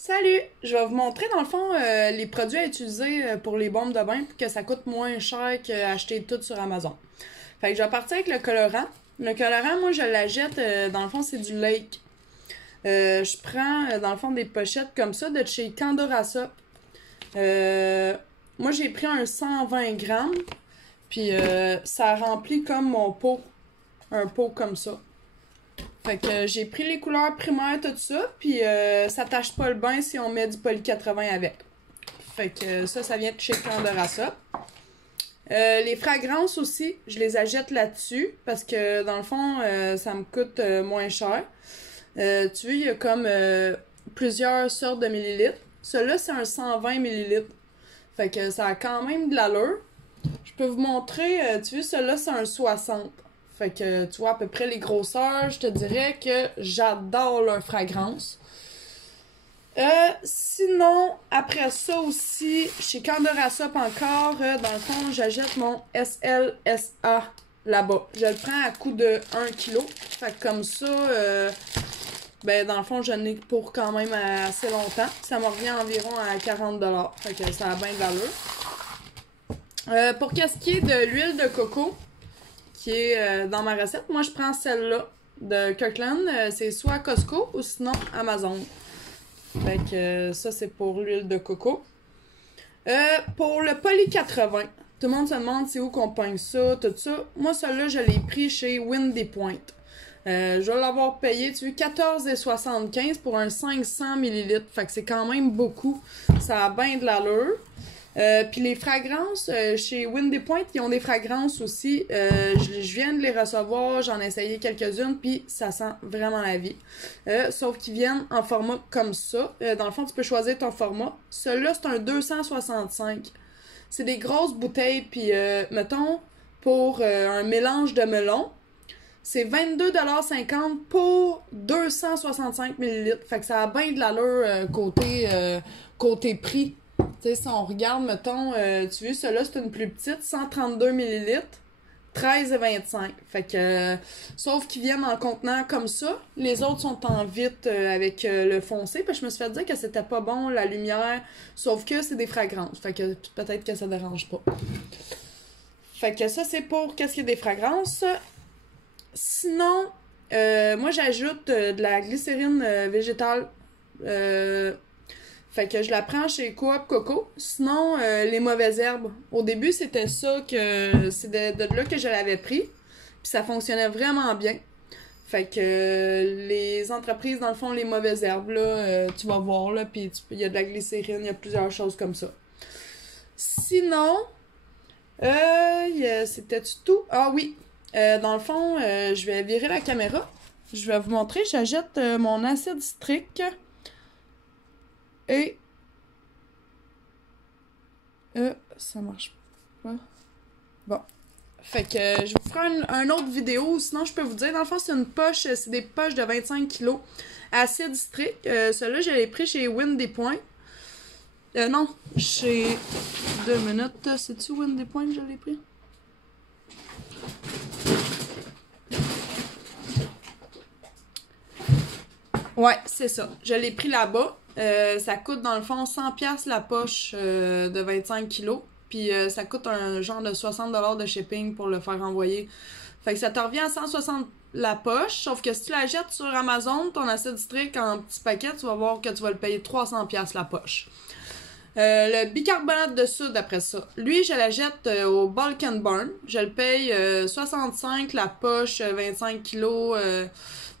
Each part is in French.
Salut! Je vais vous montrer dans le fond les produits à utiliser pour les bombes de bain pour que ça coûte moins cher qu'acheter tout sur Amazon. Fait que je vais partir avec le colorant. Le colorant, moi je l'achète, dans le fond c'est du Lake. Je prends dans le fond des pochettes comme ça de chez Candora Soap. Moi j'ai pris un 120 grammes, puis ça remplit comme mon pot. Un pot comme ça. Fait que j'ai pris les couleurs primaires, tout ça, puis ça tâche pas le bain si on met du poly 80 avec. Fait que ça vient de chez Candora Soap. Les fragrances aussi, je les achète là-dessus, parce que dans le fond, ça me coûte moins cher. Tu vois, il y a comme plusieurs sortes de millilitres. Celui-là, c'est un 120 millilitres. Fait que ça a quand même de l'allure. Je peux vous montrer, tu vois, celui-là, c'est un 60. Fait que, tu vois, à peu près les grosseurs, je te dirais que j'adore leur fragrance. Sinon, après ça aussi, chez Candora Soap encore, dans le fond, j'achète mon SLSA là-bas. Je le prends à coût de 1 kg. Fait que comme ça, ben dans le fond, j'en ai pour quand même assez longtemps. Ça me revient environ à 40$. Fait que ça a bien de l'allure. Pour qu'est-ce qui est de l'huile de coco, qui est dans ma recette. Moi, je prends celle-là de Kirkland. C'est soit Costco ou sinon Amazon. Fait que ça, c'est pour l'huile de coco. Pour le poly 80, tout le monde se demande c'est où qu'on pogne ça, tout ça. Moi, celui-là, je l'ai pris chez Windy Point. Je vais l'avoir payé, tu vois, 14,75 pour un 500 ml. Fait que c'est quand même beaucoup. Ça a bien de l'allure. Puis les fragrances, chez Windy Point, ils ont des fragrances aussi. Je viens de les recevoir, j'en ai essayé quelques-unes, puis ça sent vraiment la vie. Sauf qu'ils viennent en format comme ça. Dans le fond, tu peux choisir ton format. Celui-là, c'est un 265. C'est des grosses bouteilles, puis mettons, pour un mélange de melon, c'est 22,50$ pour 265 ml. Fait que ça a bien de l'allure côté prix. Tu sais, si on regarde, mettons, tu vois, celle-là, c'est une plus petite, 132 ml, 13,25. Fait que, sauf qu'ils viennent en contenant comme ça. Les autres sont en vitre avec le foncé. Puis je me suis fait dire que c'était pas bon, la lumière, sauf que c'est des fragrances. Fait que peut-être que ça dérange pas. Fait que ça, c'est pour qu'est-ce qu'il y a des fragrances. Sinon, moi, j'ajoute de la glycérine végétale. Fait que je la prends chez Coop Coco. Sinon, les mauvaises herbes. Au début, c'était ça que... C'est de là que je l'avais pris. Puis ça fonctionnait vraiment bien. Fait que les entreprises, dans le fond, les mauvaises herbes, là, tu vas voir, là, puis il y a de la glycérine, il y a plusieurs choses comme ça. Sinon, c'était tout? Ah oui, dans le fond, je vais virer la caméra. Je vais vous montrer, j'achète mon acide citrique. Et ça marche pas. Bon. Fait que je vous ferai une autre vidéo. Sinon, je peux vous dire, dans le fond, c'est une poche. C'est des poches de 25 kg. Acide citrique. Celui-là, je l'ai pris chez Windy Point. Non, chez... 2 minutes. C'est-tu Windy Point que je l'ai pris? Ouais, c'est ça. Je l'ai pris là-bas. Ça coûte dans le fond 100$ la poche de 25 kg. Puis ça coûte un genre de 60$ de shipping pour le faire envoyer. Fait que ça te revient à 160$ la poche. Sauf que si tu la jettes sur Amazon, ton acide citrique en petit paquet, tu vas voir que tu vas le payer 300$ la poche. Le bicarbonate de soude après ça. Lui, je la jette au Bulk and Burn. Je le paye 65$ la poche, 25 kg.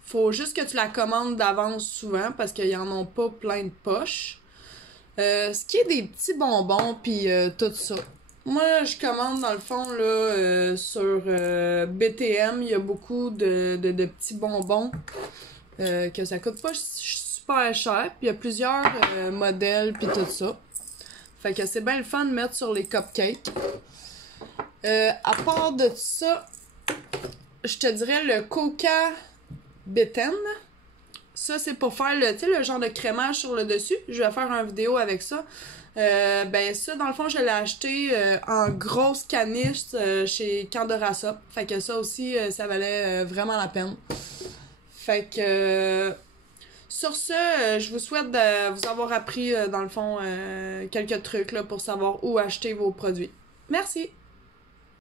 Faut juste que tu la commandes d'avance souvent parce qu'ils en ont pas plein de poches. Ce qui est des petits bonbons puis tout ça. Moi, je commande dans le fond là sur BTM. Il y a beaucoup de petits bonbons que ça coûte pas super cher. Puis il y a plusieurs modèles puis tout ça. Fait que c'est bien le fun de mettre sur les cupcakes. À part de ça, je te dirais le Coca Bétaine. Ça, c'est pour faire le genre de crémage sur le dessus. Je vais faire une vidéo avec ça. Ben ça, dans le fond, je l'ai acheté en grosse caniche chez Candora Soap. Fait que ça aussi, ça valait vraiment la peine. Fait que Sur ce, je vous souhaite de vous avoir appris, dans le fond, quelques trucs là, pour savoir où acheter vos produits. Merci!